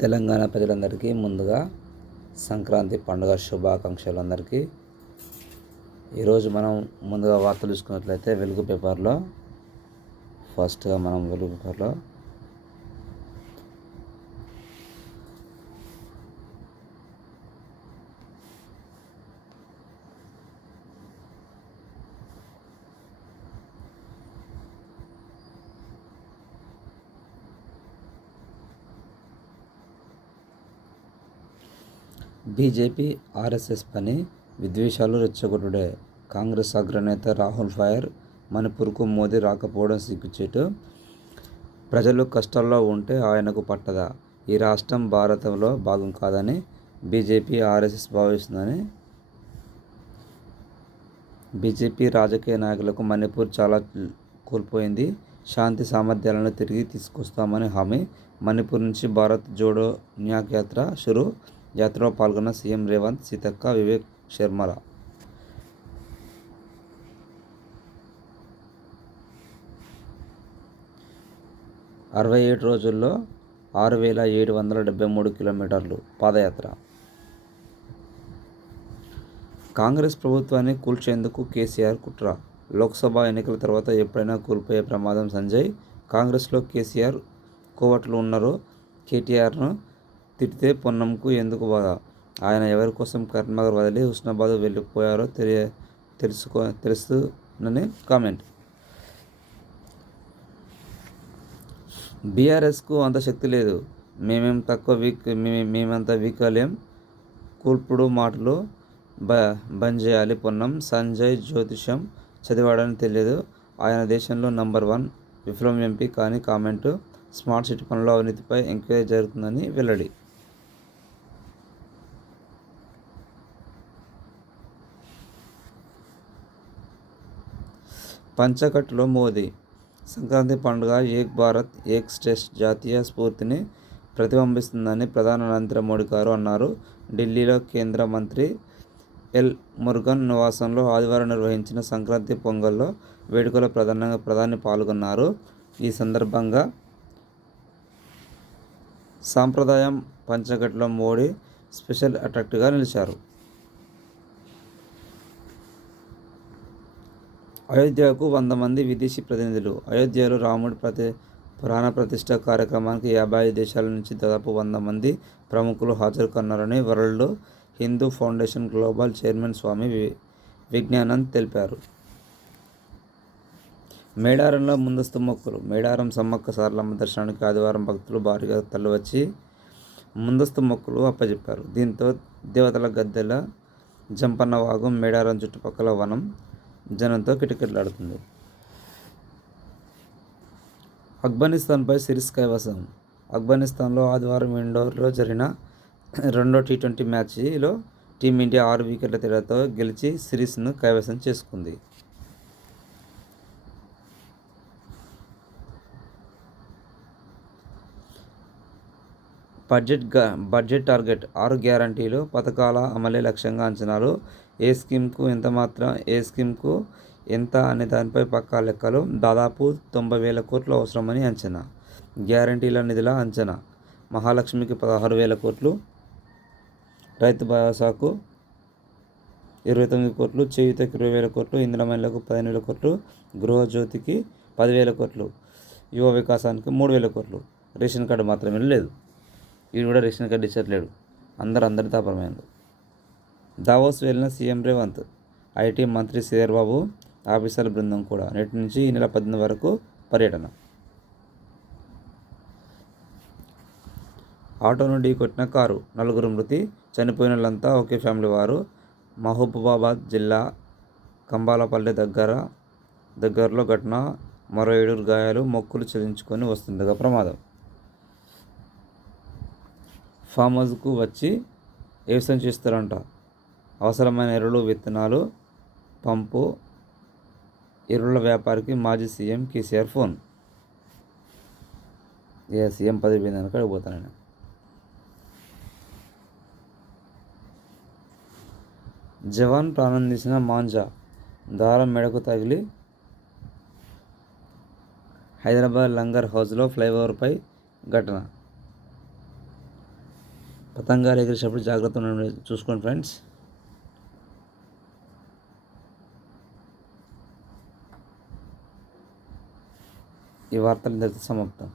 తెలంగాణ ప్రజలందరికీ ముందుగా సంక్రాంతి పండుగ శుభాకాంక్షలు అందరికీ. ఈరోజు మనం ముందుగా వార్తలు చూసుకున్నట్లయితే వెలుగు పేపర్లో బీజేపీ ఆర్ఎస్ఎస్ పని విద్వేషాలు రెచ్చగొట్టుడే. కాంగ్రెస్ అగ్రనేత రాహుల్ ఫైర్. మణిపూర్కు మోదీ రాకపోవడం సిగ్గుచేటు. ప్రజలు కష్టాల్లో ఉంటే ఆయనకు పట్టదా. ఈ రాష్ట్రం భారతంలో భాగం కాదని బీజేపీ ఆర్ఎస్ఎస్ భావిస్తుందని బీజేపీ రాజకీయ నాయకులకు మణిపూర్ చాలా కోల్పోయింది. శాంతి సామర్థ్యాలను తిరిగి తీసుకొస్తామని హామీ. మణిపూర్ నుంచి భారత్ జోడో న్యాక్ యాత్ర షురు. యాత్రలో పాల్గొన్న సీఎం రేవంత్, సీతక్క, వివేక్ శర్మల. అరవై 67 రోజుల్లో 6,773 కిలోమీటర్లు పాదయాత్ర. కాంగ్రెస్ ప్రభుత్వాన్ని కూల్చేందుకు కేసీఆర్ కుట్ర. లోక్సభ ఎన్నికల తర్వాత ఎప్పుడైనా కూలిపోయే ప్రమాదం సంజయ్. కాంగ్రెస్లో కేసీఆర్ కోవట్లు ఉన్నారు. కేటీఆర్ను తిట్టితే పొన్నంకు ఎందుకు బాధ? ఆయన ఎవరి కోసం కరీంనగర్ వదిలి హుస్నాబాద్ వెళ్ళిపోయారో తెలుస్తుందని కామెంట్. బీఆర్ఎస్కు అంత శక్తి లేదు. మేమంత వీక్లేం. కూల్పుడు మాటలు బంద్ పొన్నం. సంజయ్ జ్యోతిషం చదివాడని తెలియదు. ఆయన దేశంలో నంబర్ 1 విప్లవం ఎంపీ కానీ కామెంటు. స్మార్ట్ సిటీ పనుల అవినీతిపై ఎంక్వైరీ జరుగుతుందని వెల్లడి. పంచకట్టులో మోదీ. సంక్రాంతి పండుగ ఏక్ భారత్ ఏక్ స్టేట్ జాతీయ స్ఫూర్తిని ప్రతిబింబిస్తుందని ప్రధాని నరేంద్ర మోడీ గారు అన్నారు. ఢిల్లీలో కేంద్ర మంత్రి ఎల్ మురుగన్ నివాసంలో ఆదివారం నిర్వహించిన సంక్రాంతి పొంగల్లో వేడుకలో ప్రధాని పాల్గొన్నారు. ఈ సందర్భంగా సాంప్రదాయం పంచకట్టులో మోడీ స్పెషల్ అట్రాక్ట్గా నిలిచారు. అయోధ్యకు 100 మంది విదేశీ ప్రతినిధులు. అయోధ్యలో రాముడి ప్రాణ ప్రతిష్ఠ కార్యక్రమానికి 55 దేశాల నుంచి దాదాపు 100 మంది ప్రముఖులు హాజరు కానున్నారని world Hindu foundation global chairman Swami Vigyanand తెలిపారు. మేడారంలో ముందస్తు మొక్కులు. మేడారం సమ్మక్క సారలమ్మ దర్శనానికి ఆదివారం భక్తులు భారీగా తరలివచ్చి ముందస్తు మొక్కులు అప్పజెప్పారు. దీంతో దేవతల గద్దెల జంపన్నవాగు, మేడారం చుట్టుపక్కల వనం జనంతో కిటకిటలాడుతుంది. ఆఫ్ఘనిస్తాన్పై సిరీస్ కైవసం. ఆఫ్ఘనిస్తాన్లో ఆదివారం ఇండోర్లో జరిగిన రెండో టీ20 మ్యాచ్లో టీమిండియా 6 వికెట్ల తేడాతో గెలిచి సిరీస్ను కైవసం చేసుకుంది. బడ్జెట్ టార్గెట్ 6 గ్యారంటీలు పథకాల అమలే లక్ష్యంగా అంచనాలు. ఏ స్కీమ్కు ఎంత అనే దానిపై పక్కా లెక్కలు. దాదాపు 90,000 కోట్లు అవసరమని అంచనా. గ్యారంటీల నిధుల అంచనా. మహాలక్ష్మికి 16,000 కోట్లు, రైతు భరోసాకు 29 కోట్లు, చేయూతకు 20,000 కోట్లు, ఇందిరమహిళలకు 15,000 కోట్లు, గృహజ్యోతికి 10,000 కోట్లు, యువ వికాసానికి 3,000 కోట్లు. రేషన్ కార్డు మాత్రమే లేదు. వీడు కూడా రేషన్ కార్డు ఇచ్చట్లేడు. అందరి తాపరమైంది. దావోస్ వెళ్ళిన సీఎం రేవంత్, ఐటీ మంత్రి శ్రీధర్ బాబు, ఆఫీసర్ల బృందం కూడా. నేటి నుంచి ఈ నెల 18 వరకు పర్యటన. ఆటోను ఢీకొట్టిన కారు, 4 మృతి. చనిపోయిన వాళ్ళంతా ఒకే ఫ్యామిలీ వారు. మహబూబాబాద్ జిల్లా కంబాలపల్లి దగ్గరలో ఘటన. మరో 7 గాయాలు. మొక్కులు చెల్లించుకొని వస్తుండగా ప్రమాదం. ఫామ్ హౌస్కు వచ్చి వ్యవసాయం చేస్తారంట. అవసరమైన ఎరువులు, విత్తనాలు, పంపు. ఎరువుల వ్యాపారికి మాజీ సీఎం కేసీఆర్ ఫోన్. సీఎం పదవి పోయిందని అక్కడికి పోతాను. జవాన్ ప్రాణం తీసిన మాంజా. దారం మెడకు తగిలి హైదరాబాద్ లంగర్ హౌస్లో ఫ్లైఓవర్పై ఘటన. పతంగాలు ఎగిరేటప్పుడు జాగ్రత్త చూసుకోండి ఫ్రెండ్స్. ఈ వార్తలు ఇంతటితో సమాప్తం.